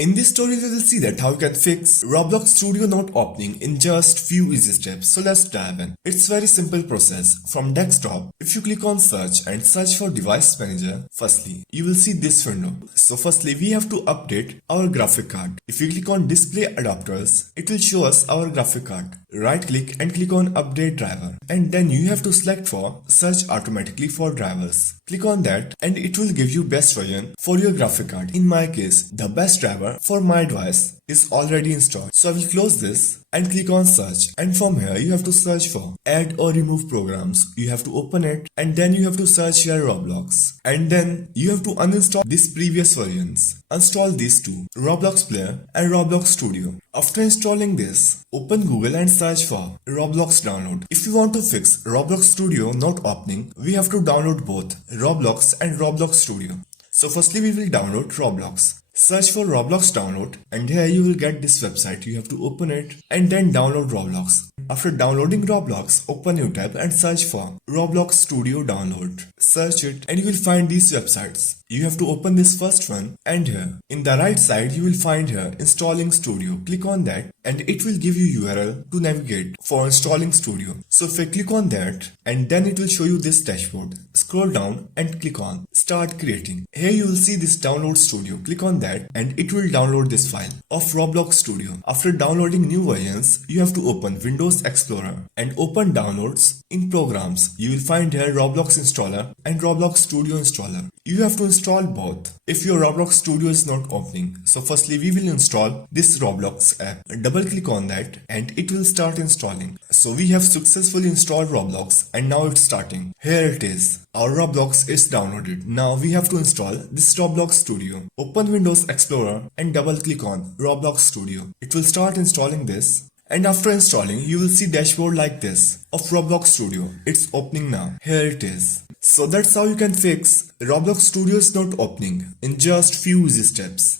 In this tutorial, we will see that how you can fix ROBLOX Studio not opening in just few easy steps. So let's dive in. It's very simple process. From desktop, if you click on search and search for device manager, firstly, you will see this window. So firstly, we have to update our graphic card. If you click on display adapters, it will show us our graphic card. Right click and click on update driver. And then you have to select for search automatically for drivers. Click on that and it will give you best version for your graphic card. In my case, the best driver for my device is already installed. So I will close this and click on search, and from here you have to search for add or remove programs. You have to open it and then you have to search your ROBLOX, and then you have to uninstall these previous versions. Install these two, ROBLOX Player and ROBLOX Studio. After installing this, open Google and search for ROBLOX download. If you want to fix ROBLOX Studio not opening, we have to download both ROBLOX and ROBLOX Studio. So firstly we will download ROBLOX. Search for ROBLOX download and here you will get this website. You have to open it and then download ROBLOX. After downloading ROBLOX, open new tab and search for ROBLOX Studio download. Search it and you will find these websites. You have to open this first one, and here in the right side you will find here installing Studio. Click on that and it will give you URL to navigate for installing Studio. So if I click on that, and then it will show you this dashboard. Scroll down and click on start creating. Here you will see this download Studio. Click on that and it will download this file of ROBLOX Studio. After downloading new versions, you have to open Windows Explorer and open downloads. In programs, you will find here ROBLOX installer and ROBLOX Studio installer. You have to install both if your ROBLOX Studio is not opening. So firstly we will install this ROBLOX app. Double click on that and it will start installing. So we have successfully installed ROBLOX and now it's starting. Here it is. Our ROBLOX is downloaded. Now we have to install this ROBLOX Studio. Open Windows Explorer and double click on ROBLOX Studio. It will start installing this. And after installing, you will see dashboard like this of ROBLOX Studio. It's opening now. Here it is. So that's how you can fix ROBLOX Studio is not opening in just few easy steps.